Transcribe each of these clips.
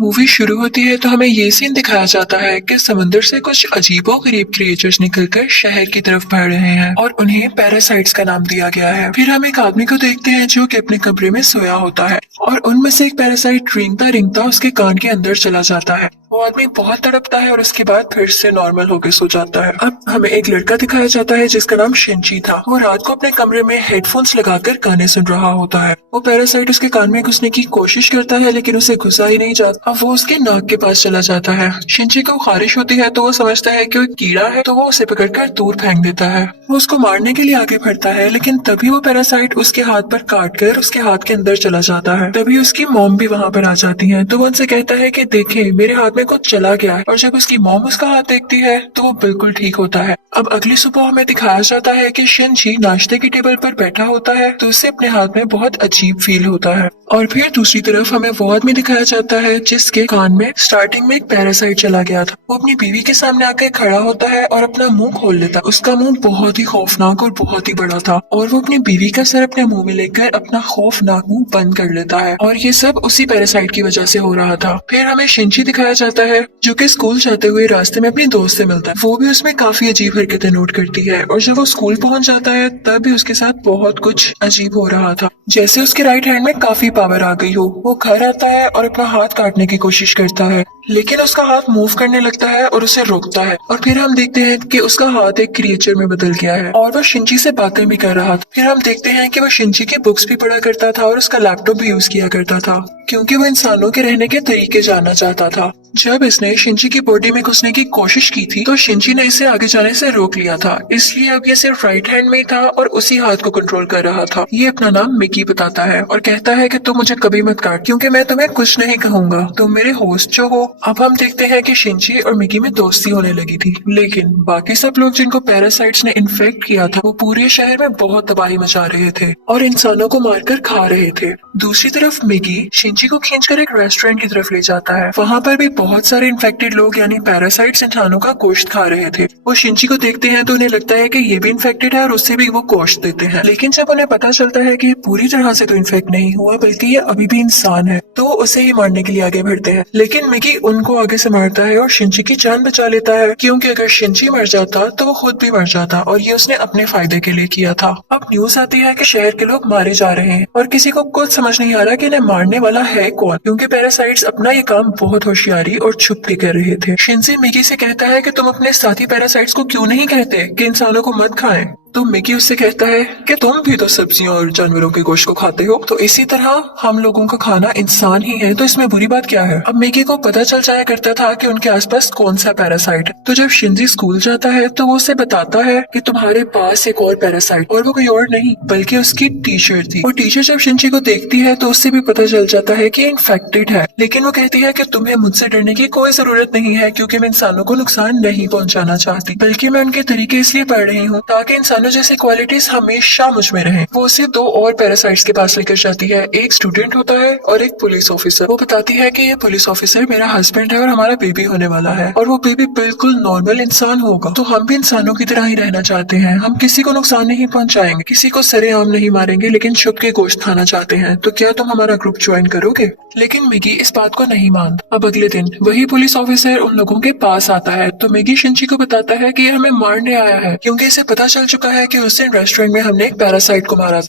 Movie शुरू होती है तो हमें ये सीन दिखाया जाता है कि समुद्र से कुछ अजीबोगरीब क्रिएचर्स निकलकर शहर की तरफ बढ़ रहे हैं और उन्हें पैरासाइट्स का नाम दिया गया है। फिर हम एक आदमी को देखते हैं जो कि अपने कमरे में सोया होता है और उनमें से एक पैरासाइट रेंगता रेंगता उसके कान के अंदर चला जाता है। वो आदमी बहुत तड़पता है और उसके बाद फिर से नॉर्मल होकर सो जाता है। अब हमें एक लड़का दिखाया जाता है जिसका नाम शिंची था। वो रात को अपने कमरे में हेडफोन्स लगाकर गाने सुन रहा होता है। वो पैरासाइट उसके कान में घुसने की कोशिश करता है लेकिन उसे घुसा ही नहीं जाता। अब वो उसके नाक के पास चला जाता है। शिंची को खारिश होती है तो वो समझता है कि वो कीड़ा है, तो वो उसे पकड़कर दूर फेंक देता है। वो उसको मारने के लिए आगे बढ़ता है लेकिन तभी वो पैरासाइट उसके हाथ पर काट कर उसके हाथ के अंदर चला जाता है। तभी उसकी मॉम भी वहाँ पर आ जाती है तो वो उनसे कहता है कि देखें, मेरे हाथ में कुछ चला गया है। और जब उसकी मॉम उसका हाथ देखती है तो वो बिल्कुल ठीक होता है। अब अगली सुबह हमें दिखाया जाता है कि शिंची नाश्ते की टेबल पर बैठा होता है तो उसे अपने हाथ में बहुत अजीब फील होता है। और फिर दूसरी तरफ हमें वो आदमी दिखाया जाता है जिसके कान में स्टार्टिंग में एक पैरासाइट चला गया था। वो अपनी बीवी के सामने आके खड़ा होता है और अपना मुंह खोल लेता है। उसका मुंह बहुत ही खौफनाक और बहुत ही बड़ा था और वो अपनी बीवी का सर अपने मुंह में लेकर अपना खौफनाक मुंह बंद कर लेता है और ये सब उसी पैरासाइट की वजह से हो रहा था। फिर हमें शिंची दिखाया जाता है जो कि स्कूल जाते हुए रास्ते में अपनी दोस्त से मिलता है। वो भी उसमें काफी अजीब हरकतें नोट करती है और जब वो स्कूल पहुंच जाता है तब भी उसके साथ बहुत कुछ अजीब हो रहा था, जैसे उसके राइट हैंड में काफी पावर आ गई हो। वो घर आता है और अपना हाथ काटने की कोशिश करता है लेकिन उसका हाथ मूव करने लगता है और उसे रोकता है और फिर हम देखते हैं कि उसका हाथ एक क्रिएचर में बदल गया है और वो शिंची से बातें भी कर रहा था। फिर हम देखते हैं कि वो शिंची की बुक्स भी पढ़ा करता था और उसका लैपटॉप भी यूज किया करता था क्योंकि वो इंसानों के रहने के तरीके जानना चाहता था। जब इसने शिंची की बॉडी में घुसने की कोशिश की थी तो शिंची ने इसे आगे जाने से रोक लिया था, इसलिए अब ये सिर्फ राइट हैंड में ही था और उसी हाथ को कंट्रोल कर रहा था। ये अपना नाम मिकी बताता है और कहता है कि तुम मुझे कभी मत काट क्योंकि मैं तुम्हें कुछ नहीं कहूंगा, तुम मेरे होस्ट जो हो। अब हम देखते हैं कि शिंची और मिकी में दोस्ती होने लगी थी लेकिन बाकी सब लोग जिनको पैरासाइट्स ने इन्फेक्ट किया था वो पूरे शहर में बहुत तबाही मचा रहे थे और इंसानों को मारकर खा रहे थे। दूसरी तरफ मिकी शिंची को खींचकर एक रेस्टोरेंट की तरफ ले जाता है। वहाँ पर भी बहुत सारे इन्फेक्टेड लोग यानी पैरासाइट्स इंसानों का गोश्त खा रहे थे। वो शिंची को देखते हैं तो उन्हें लगता है कि ये भी इन्फेक्टेड है और उससे भी वो गोश्त देते हैं, लेकिन जब उन्हें पता चलता है कि ये पूरी तरह से तो इन्फेक्ट नहीं हुआ बल्कि ये अभी भी इंसान है तो वो उसे ही मारने के लिए आगे बढ़ते हैं। लेकिन मिकी उनको आगे से मारता है और शिंची की जान बचा लेता है क्योंकि अगर शिंची मर जाता तो वो खुद भी मर जाता और ये उसने अपने फायदे के लिए किया था। अब न्यूज आती है कि शहर के लोग मारे जा रहे हैं और किसी को कुछ समझ नहीं आ रहा कि इन्हें मारने वाला है कौन, क्योंकि पैरासाइट्स अपना ये काम बहुत होशियारी और छुप के कर रहे थे। शिंजी मिकी से कहता है कि तुम अपने साथी पैरासाइट्स को क्यों नहीं कहते कि इंसानों को मत खाएं। तो मिकी उससे कहता है कि तुम भी तो सब्जियों और जानवरों के गोश्त को खाते हो, तो इसी तरह हम लोगों का खाना इंसान ही है, तो इसमें बुरी बात क्या है। अब मिकी को पता चल जाया करता था कि उनके आसपास कौन सा पैरासाइट है, तो जब शिंजी स्कूल जाता है तो वो उसे बताता है कि तुम्हारे पास एक और पैरासाइट, और वो कोई और नहीं बल्कि उसकी टीचर थी। और टीचर जब शिंजी को देखती है तो उससे भी पता चल जाता है कि इन्फेक्टेड है, लेकिन वो कहती है कि तुम्हें मुझसे डरने की कोई जरूरत नहीं है क्योंकि मैं इंसानों को नुकसान नहीं पहुंचाना चाहती, बल्कि मैं उनके तरीके इसलिए पढ़ रही हूँ ताकि इंसानों जैसी क्वालिटीज हमेशा मुझ में रहें। वो उसे दो और पैरासाइट्स के पास लेकर जाती है, एक स्टूडेंट होता है और एक पुलिस ऑफिसर। वो बताती है कि ये पुलिस ऑफिसर मेरा हस्बैंड है और हमारा बेबी होने वाला है और वो बेबी बिल्कुल नॉर्मल इंसान होगा, तो हम भी इंसानों की तरह ही रहना चाहते हैं। हम किसी को नुकसान नहीं पहुंचाएंगे, किसी को सरेआम नहीं मारेंगे, लेकिन छुप के गोश्त खाना चाहते हैं, तो क्या तुम हमारा ग्रुप ज्वाइन करोगे। लेकिन मिगी इस बात को नहीं मानता। अब अगले दिन वही पुलिस ऑफिसर उन लोगों के पास आता है तो मिगी शिंची को बताता है कि ये हमें मारने आया है क्योंकि इसे पता चल चुका है कि उस दिन रेस्टोरेंट में हमने एक पैरासाइट को मारा था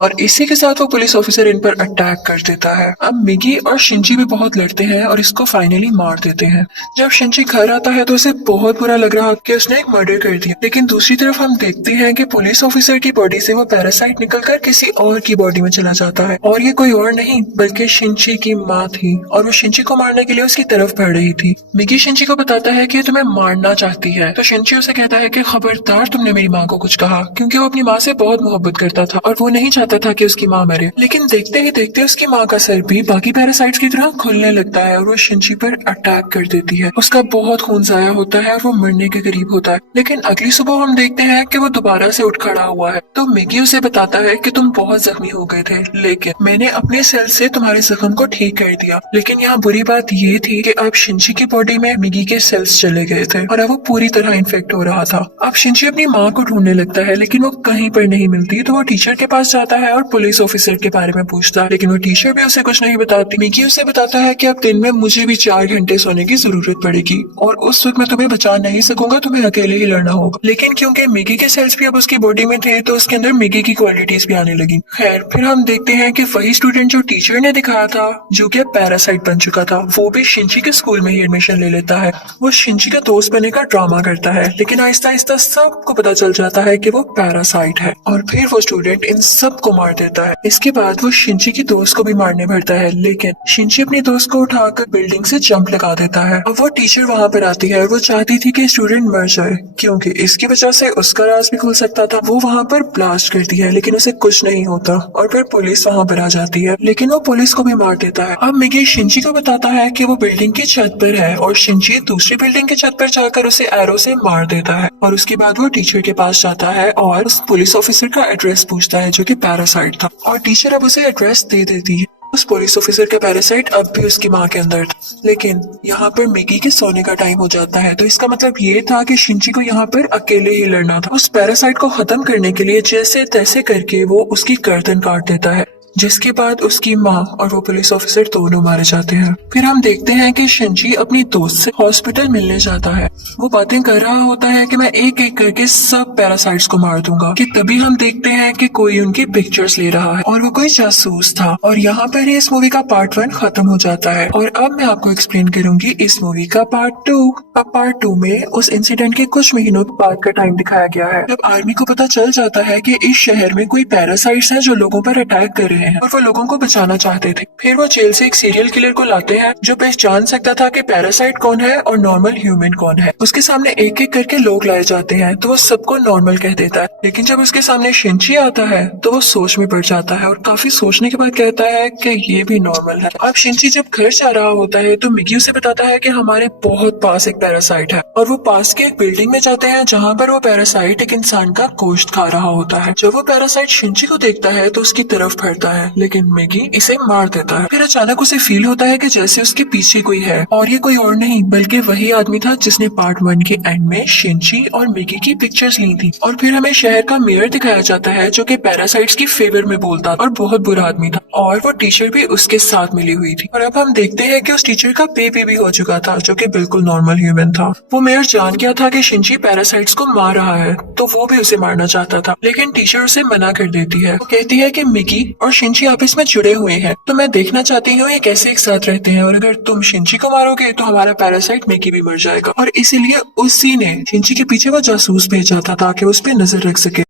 और इसी के साथ वो पुलिस ऑफिसर इन पर अटैक कर देता है। अब मिगी और शिंची भी बहुत लड़ते हैं और इसको फाइनली मार देते हैं। जब शिंची घर आता है तो उसे बहुत बुरा लग रहा कि उसने एक मर्डर कर दिया, लेकिन दूसरी तरफ हम देखते हैं कि पुलिस ऑफिसर की बॉडी से वो पैरासाइट निकलकर किसी और की बॉडी में चला जाता है और ये कोई और नहीं बल्कि शिंची की माँ थी और वो शिंची को मारने के लिए उसकी तरफ बढ़ रही थी। मिगी शिंची को बताता है कि तुम्हें मारना चाहती है, तो शिंची उसे कहता है कि खबरदार तुमने मेरी माँ को कुछ कहा, क्योंकि वो अपनी माँ से बहुत मोहब्बत करता था और वो नहीं था कि उसकी माँ मरे। लेकिन देखते ही देखते उसकी माँ का सर भी बाकी पैरासाइट्स की तरह खुलने लगता है और वो शिंची पर अटैक कर देती है। उसका बहुत खून जाया होता है और वो मरने के करीब होता है। लेकिन अगली सुबह हम देखते हैं कि वो दोबारा से उठ खड़ा हुआ है, तो मिगी उसे बताता है कि तुम बहुत जख्मी हो गए थे लेकिन मैंने अपने सेल से तुम्हारे जख्म को ठीक कर दिया। लेकिन यहाँ बुरी बात ये थी कि अब शिंची की बॉडी में मिगी के सेल्स चले गए थे और अब वो पूरी तरह इन्फेक्ट हो रहा था। अब शिंची अपनी माँ को ढूंढने लगता है लेकिन वो कहीं पर नहीं मिलती, तो वो टीचर के पास जाता है और पुलिस ऑफिसर के बारे में पूछता है, लेकिन वो टीचर भी उसे कुछ नहीं बताती। मिकी उसे बताता है कि अब दिन में मुझे भी 4 घंटे सोने की जरूरत पड़ेगी और उस वक्त मैं तुम्हें बचा नहीं सकूंगा, तुम्हें अकेले ही लड़ना होगा। लेकिन क्योंकि मिकी के सेल्स भी अब उसकी बॉडी में थे तो उसके अंदर मिकी की क्वालिटीज भी आने लगी। खैर फिर हम देखते हैं कि वही स्टूडेंट जो टीचर ने दिखाया था, जो कि पैरासाइट बन चुका था, वो भी शिंची के स्कूल में ही एडमिशन ले लेता है। वो शिंची का दोस्त बनने का ड्रामा करता है, लेकिन आहिस्ता आहिस्ता सबको पता चल जाता है कि वो पैरासाइट है और फिर वो स्टूडेंट इन सबको मार देता है। इसके बाद वो शिंची की दोस्त को भी मारने भरता है, लेकिन शिंची अपनी दोस्त को उठाकर बिल्डिंग से जंप लगा देता है। अब वो टीचर वहाँ पर आती है और वो चाहती थी कि स्टूडेंट मर जाए क्योंकि इसकी वजह से उसका राज भी खुल सकता था। वो वहाँ पर ब्लास्ट करती है लेकिन उसे कुछ नहीं होता और फिर पुलिस वहाँ पर आ जाती है, लेकिन वो पुलिस को भी मार देता है। अब मिकी शिंची को बताता है कि वो बिल्डिंग की छत पर है और शिंची दूसरी बिल्डिंग की छत पर जाकर उसे एरो से मार देता है और उसके बाद वो टीचर के पास जाता है और उस पुलिस ऑफिसर का एड्रेस पूछता है जो कि पैरासाइट था और टीचर अब उसे एड्रेस दे देती है। उस पुलिस ऑफिसर का पैरासाइट अब भी उसकी माँ के अंदर था, लेकिन यहाँ पर मिकी के सोने का टाइम हो जाता है। तो इसका मतलब ये था कि शिंची को यहाँ पर अकेले ही लड़ना था। उस पैरासाइट को खत्म करने के लिए जैसे तैसे करके वो उसकी गर्दन काट देता है, जिसके बाद उसकी माँ और वो पुलिस ऑफिसर दोनों मारे जाते हैं। फिर हम देखते हैं कि शिंची अपनी दोस्त से हॉस्पिटल मिलने जाता है। वो बातें कर रहा होता है कि मैं एक एक करके सब पैरासाइट्स को मार दूंगा, कि तभी हम देखते हैं कि कोई उनकी पिक्चर्स ले रहा है और वो कोई जासूस था। और यहाँ पर ही इस मूवी का पार्ट 1 खत्म हो जाता है और अब मैं आपको एक्सप्लेन करूंगी इस मूवी का पार्ट 2। अब पार्ट 2 में उस इंसिडेंट के कुछ महीनों बाद का टाइम दिखाया गया है, जब आर्मी को पता चल जाता है कि इस शहर में कोई पैरासाइट्स हैं जो लोगों पर अटैक कर रहे हैं और वो लोगों को बचाना चाहते थे। फिर वो जेल से एक सीरियल किलर को लाते हैं जो पहचान सकता था कि पैरासाइट कौन है और नॉर्मल ह्यूमन कौन है। उसके सामने एक एक करके लोग लाए जाते हैं तो वो सबको नॉर्मल कह देता है, लेकिन जब उसके सामने शिंची आता है तो वो सोच में पड़ जाता है और काफी सोचने के बाद कहता है कि ये भी नॉर्मल है। अब शिंची जब घर जा रहा होता है तो मिकी उसे बताता है कि हमारे बहुत पास एक पैरासाइट है और वो पास के एक बिल्डिंग में जाते हैं जहाँ पर वो पैरासाइट एक इंसान का गोश्त खा रहा होता है। जब वो पैरासाइट शिंची को देखता है तो उसकी तरफ बढ़ता है, लेकिन मिकी इसे मार देता है। फिर अचानक उसे फील होता है कि जैसे उसके पीछे कोई है और ये कोई और नहीं बल्कि वही आदमी था जिसने पार्ट 1 के एंड में शिंची और मिकी की पिक्चर्स ली थी। और फिर हमें शहर का मेयर दिखाया जाता है जो कि पैरासाइट्स की फेवर में बोलता और बहुत बुरा आदमी था और वो टीचर भी उसके साथ मिली हुई थी। और अब हम देखते हैं कि उस टीचर का बेबी भी हो चुका था जो कि बिल्कुल नॉर्मल ह्यूमन था। वो मेयर जान गया था कि शिंची पैरासाइट्स को मार रहा है तो वो भी उसे मारना चाहता था, लेकिन टीचर उसे मना कर देती है। वो कहती है कि मिकी और शिंची आपस में जुड़े हुए हैं तो मैं देखना चाहती हूँ ये कैसे एक साथ रहते हैं और अगर तुम शिंची को मारोगे तो हमारा पैरासाइट मिकी भी मर जाएगा। और इसीलिए उसी ने शिंची के पीछे वो जासूस भेजा था ताकि उस पर नजर रख सके।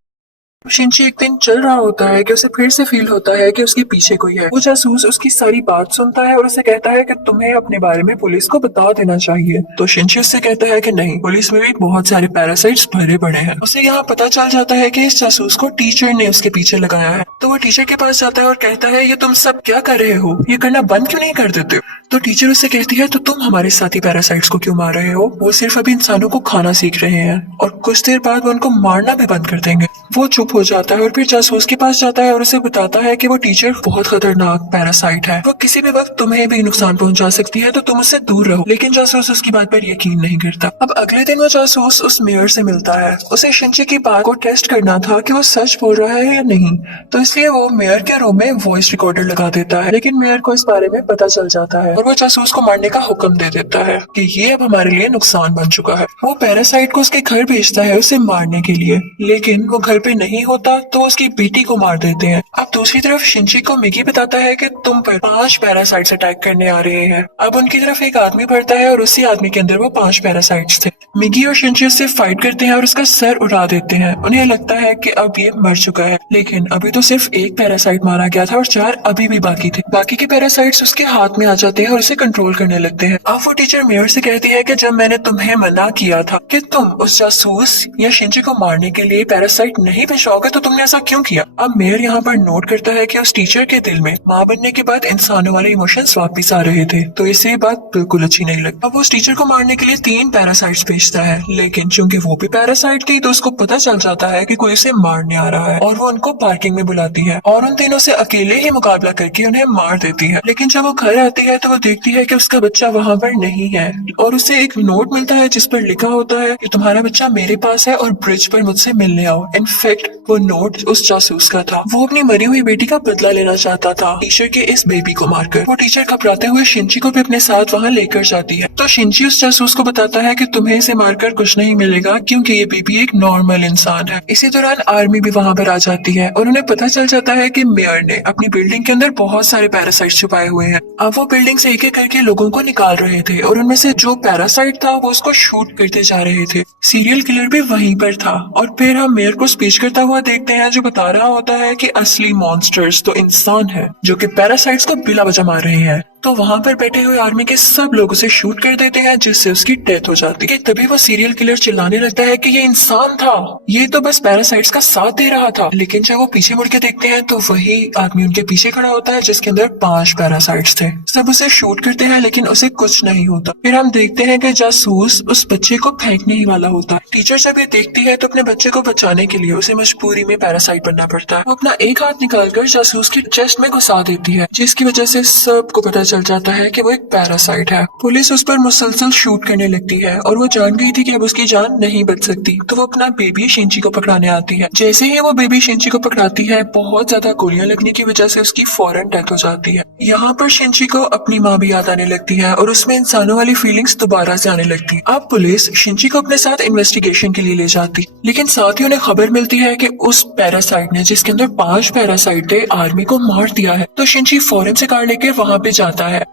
शिंची एक दिन चल रहा होता है कि उसे फिर से फील होता है कि उसके पीछे कोई है। वो जासूस उसकी सारी बात सुनता है और उसे कहता है कि तुम्हें अपने बारे में पुलिस को बता देना चाहिए। तो शिंची उससे कहता है कि नहीं, पुलिस में भी बहुत सारे पैरासाइट्स भरे पड़े हैं। उसे यहाँ पता चल जाता है कि इस जासूस को टीचर ने उसके पीछे लगाया है। तो वो टीचर के पास जाता है और कहता है ये तुम सब क्या कर रहे हो, ये करना बंद क्यों नहीं कर देते हो? तो टीचर उससे कहती है तो तुम हमारे साथी पैरासाइट्स को क्यों मार रहे हो? वो सिर्फ अभी इंसानों को खाना सीख रहे हैं और कुछ देर बाद वो उनको मारना भी बंद कर देंगे। वो चुप हो जाता है और फिर जासूस के पास जाता है और उसे बताता है कि वो टीचर बहुत खतरनाक पैरासाइट है, वो किसी भी वक्त तुम्हें भी नुकसान पहुंचा सकती है तो तुम उससे दूर रहो। लेकिन जासूस उसकी बात पर यकीन नहीं करता। अब अगले दिन वो जासूस उस मेयर से मिलता है। उसे शिंची की बात को टेस्ट करना था कि वो सच बोल रहा है या नहीं, तो इसलिए वो मेयर के रूम में वॉइस रिकॉर्डर लगा देता है। लेकिन मेयर को इस बारे में पता चल जाता है और वो जासूस को मारने का हुक्म दे देता है कि ये अब हमारे लिए नुकसान बन चुका है। वो पैरासाइट को उसके घर भेजता है उसे मारने के लिए, लेकिन वो घर पे नहीं होता तो उसकी बेटी को मार देते हैं। अब दूसरी तरफ शिंची को मिकी बताता है कि तुम पर 5 पैरासाइट्स अटैक करने आ रहे हैं। अब उनकी तरफ एक आदमी बढ़ता है और उसी आदमी के अंदर वो 5 पैरासाइट्स थे। मिकी और शिंची उससे फाइट करते हैं और उसका सर उड़ा देते हैं। उन्हें लगता है कि अब ये मर चुका है, लेकिन अभी तो सिर्फ एक पैरासाइट मारा गया था और 4 अभी भी बाकी थे। बाकी के पैरासाइट्स उसके हाथ में आ जाते हैं और उसे कंट्रोल करने लगते हैं। अब वो टीचर मेयर से कहती है कि जब मैंने तुम्हें मना किया था कि तुम उस जासूस या शिंची को मारने के लिए पैरासाइट नहीं भिजवाओगे तो तुमने ऐसा क्यों किया? अब मेयर यहाँ पर नोट करता है कि उस टीचर के दिल में माँ बनने के बाद इंसानों वाले इमोशंस वापस आ रहे थे, तो इसे बात बिल्कुल अच्छी नहीं लगी। अब वो उस टीचर को मारने के लिए 3 पैरासाइट्स भेजता है, लेकिन चूंकि वो भी पैरासाइट थी तो उसको पता चल जाता है कि कोई उसे मारने आ रहा है और वो उनको पार्किंग में बुलाती है और उन तीनों से अकेले ही मुकाबला करके उन्हें मार देती है। लेकिन जब वो घर आती है तो वो देखती है कि उसका बच्चा वहाँ पर नहीं है और उसे एक नोट मिलता है जिस पर लिखा होता है कि तुम्हारा बच्चा मेरे पास है और ब्रिज पर मुझसे मिलने आओ। इनफैक्ट वो नोट उस जासूस का था। वो अपनी मरी हुई बेटी का बदला लेना चाहता था टीचर के इस बेबी को मारकर। वो टीचर घबराते हुए शिंची को भी अपने साथ वहाँ लेकर जाती है। तो शिंची उस जासूस को बताता है कि तुम्हें इसे मारकर कुछ नहीं मिलेगा क्योंकि ये बेबी एक नॉर्मल इंसान है। इसी दौरान आर्मी भी वहाँ पर आ जाती है और उन्हें पता चल जाता है कि मेयर ने अपनी बिल्डिंग के अंदर बहुत सारे पैरासाइट छुपाए हुए हैं। अब वो बिल्डिंग से एक एक करके लोगों को निकाल रहे थे और उनमें से जो पैरासाइट था वो उसको शूट करते जा रहे थे। सीरियल किलर भी वहीं पर था और फिर हम मेयर को स्पीच करता हुआ देखते हैं जो बता रहा होता है कि असली मॉन्स्टर्स तो इंसान है जो कि पैरासाइट्स को बिला वजह मार रहे हैं। तो वहाँ पर बैठे हुए आर्मी के सब लोग उसे शूट कर देते हैं जिससे उसकी डेथ हो जाती है। तभी वो सीरियल किलर चिल्लाने लगता है कि ये इंसान था, ये तो बस पैरासाइट्स का साथ दे रहा था। लेकिन जब वो पीछे मुड़ के देखते हैं तो वही आदमी उनके पीछे खड़ा होता है जिसके अंदर 5 पैरासाइट्स थे। सब उसे शूट करते हैं लेकिन उसे कुछ नहीं होता। फिर हम देखते हैं कि जासूस उस बच्चे को फेंकने ही वाला होता है। टीचर जब ये देखती है तो अपने बच्चे को बचाने के लिए उसे मजबूरी में पैरासाइट बनना पड़ता है। वो अपना एक हाथ निकालकर जासूस की चेस्ट में घुसा देती है जिसकी वजह से सबको पता चल जाता है कि वो एक पैरासाइट है। पुलिस उस पर मुसलसल शूट करने लगती है और वो जान गई थी कि अब उसकी जान नहीं बच सकती। तो वो अपना बेबी शिंची को पकड़ाने आती है। जैसे ही वो बेबी शिंची को पकड़ाती है बहुत ज्यादा गोलियां लगने की वजह से उसकी फौरन डेथ हो जाती है। यहाँ पर शिंची को अपनी माँ भी याद आने लगती है और उसमें इंसानों वाली फीलिंग्स दोबारा से आने लगती है। अब पुलिस शिंची को अपने साथ इन्वेस्टिगेशन के लिए ले जाती, लेकिन साथ ही उन्हें खबर मिलती है कि उस पैरासाइट ने जिसके अंदर 5 पैरासाइट थे आर्मी को मार दिया है। तो शिंची फौरन से कार लेकर वहाँ पे जाता है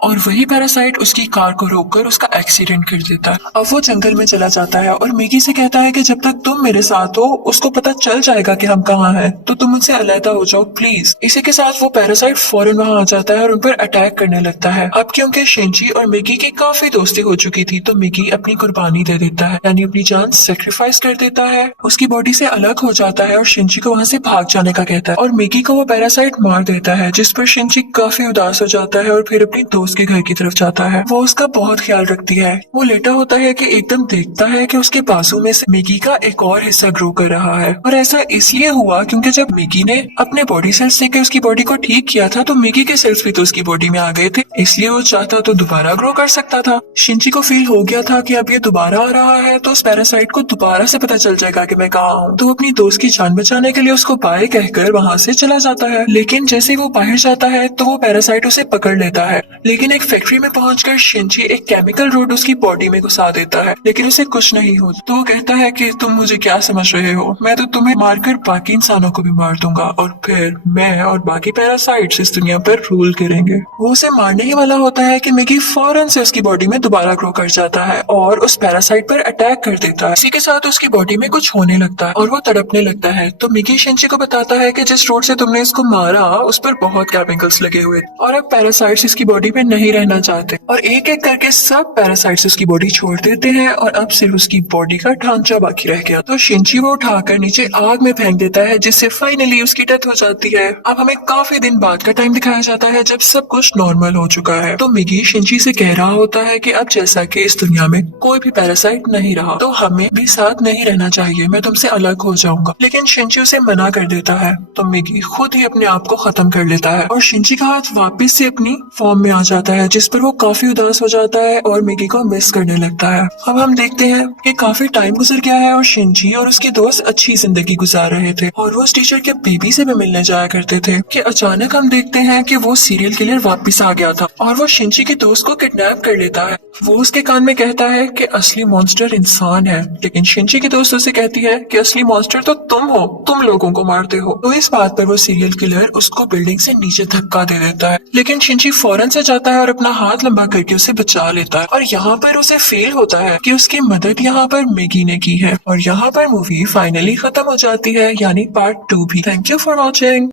और वही पैरासाइट उसकी कार को रोककर उसका एक्सीडेंट कर देता है। अब वो जंगल में चला जाता है और मिगी से कहता है कि जब तक तुम मेरे साथ हो उसको पता चल जाएगा कि हम कहाँ हैं, तो तुम मुझसे अलहदा हो जाओ प्लीज। इसी के साथ वो पैरासाइट फौरन वहाँ आ जाता है और उन पर अटैक करने लगता है। अब क्योंकि शिंची और मिगी की काफी दोस्ती हो चुकी थी तो मिगी अपनी कुर्बानी दे देता है, यानी अपनी जान सेक्रीफाइस कर देता है, उसकी बॉडी से अलग हो जाता है और शिंची को वहाँ से भाग जाने का कहता है और मिगी को वो पैरासाइट मार देता है, जिस पर शिंची काफी उदास हो जाता है और फिर अपनी के घर की तरफ जाता है। वो उसका बहुत ख्याल रखती है। वो लेटा होता है कि एकदम देखता है कि उसके बाजू में से मिगी का एक और हिस्सा ग्रो कर रहा है और ऐसा इसलिए हुआ क्योंकि जब मिगी ने अपने बॉडी सेल्स लेकर उसकी बॉडी को ठीक किया था तो मिगी के सेल्स भी तो उसकी बॉडी में आ गए थे, इसलिए वो चाहता तो दोबारा ग्रो कर सकता था। शिंची को फील हो गया था कि अब ये दोबारा आ रहा है तो उस पैरासाइट को दोबारा से पता चल जाएगा कि मैं कहाँ हूँ। तो अपनी दोस्त की जान बचाने के लिए उसको बाय कहकर वहाँ से चला जाता है। लेकिन जैसे वो बाहर जाता है तो वो पैरासाइट उसे पकड़ लेता है। लेकिन एक फैक्ट्री में पहुंचकर शिंची एक केमिकल रोड उसकी बॉडी में घुसा देता है लेकिन उसे कुछ नहीं होता। तो वो कहता है कि तुम मुझे क्या समझ रहे हो, मैं तो तुम्हें मारकर बाकी इंसानों को भी मार दूंगा और फिर मैं और बाकी पैरासाइट्स इस दुनिया पर रूल करेंगे। वो उसे मारने ही वाला होता है कि मिगी फौरन से उसकी बॉडी में दोबारा ग्रो कर जाता है और उस पैरासाइट पर अटैक कर देता है। इसी के साथ उसकी बॉडी में कुछ होने लगता है और वो तड़पने लगता है। तो मिगी शिंची को बताता है कि जिस रोड से तुमने इसको मारा उस पर बहुत केमिकल्स लगे हुए और अब पैरासाइट्स इसकी बॉडी में नहीं रहना चाहते और एक एक करके सब पैरासाइट्स उसकी बॉडी छोड़ देते हैं और अब सिर्फ उसकी बॉडी का ढांचा बाकी रह गया। तो शिंची वो उठाकर नीचे आग में फेंक देता है जिससे फाइनली उसकी डेथ हो जाती है। अब हमें काफी दिन बाद का टाइम दिखाया जाता है जब सब कुछ नॉर्मल हो चुका है। तो मिगी शिंची से कह रहा होता है कि अब जैसा कि इस दुनिया में कोई भी पैरासाइट नहीं रहा तो हमें भी साथ नहीं रहना चाहिए, मैं तुमसे अलग हो जाऊंगा। लेकिन शिंची उसे मना कर देता है तो मिगी खुद ही अपने आप को खत्म कर लेता है और शिंची का हाथ वापस से अपनी फॉर्म में आ जाता है जिस पर वो काफी उदास हो जाता है और मिगी को मिस करने लगता है। अब हम देखते हैं कि काफी टाइम गुजर गया है और शिंची और उसके दोस्त अच्छी जिंदगी गुजार रहे थे और वो उस टीचर के बेबी से भी मिलने जाया करते थे कि अचानक हम देखते हैं कि वो सीरियल किलर वापस आ गया था और वो शिंची के दोस्त को किडनैप कर लेता है। वो उसके कान में कहता है कि असली मॉन्स्टर इंसान है, लेकिन शिंची की दोस्त उसे कहती है कि असली मॉन्स्टर तो तुम हो, तुम लोगों को मारते हो। तो इस बात पर वो सीरियल किलर उसको बिल्डिंग से नीचे धक्का दे देता है, लेकिन शिंची फौरन से जाता है और अपना हाथ लंबा करके उसे बचा लेता है और यहाँ पर उसे फील होता है कि उसकी मदद यहाँ पर मिगी ने की है और यहाँ पर मूवी फाइनली खत्म हो जाती है, यानी पार्ट 2 भी। Thank you for watching.